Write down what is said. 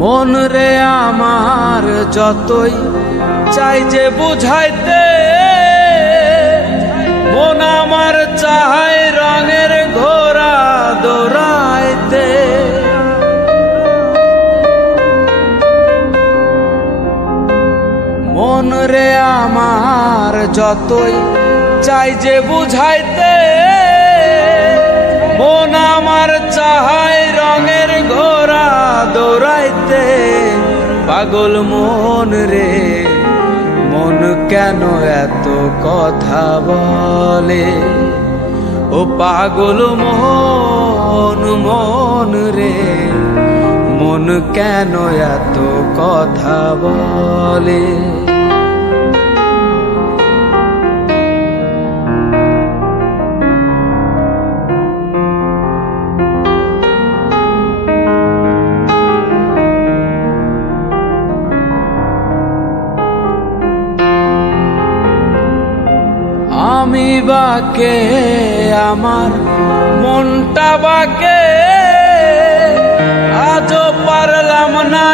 মন রে আমার যতই চাই যে বুঝাইতে, মন আমার চায় রঙের ঘোড়া দৌড়াইতে। মন রে আমার যতই চাই যে বুঝাইতে, মন আমার চায় রঙের ঘোড়া দৌড়াইতে। পাগল মন রে মন কেন এত কথা বলে, ও পাগল মন মন রে মন কেন এত কথা বলে। আমি বাকে আমার মনটা বাকে, আজও পারলাম না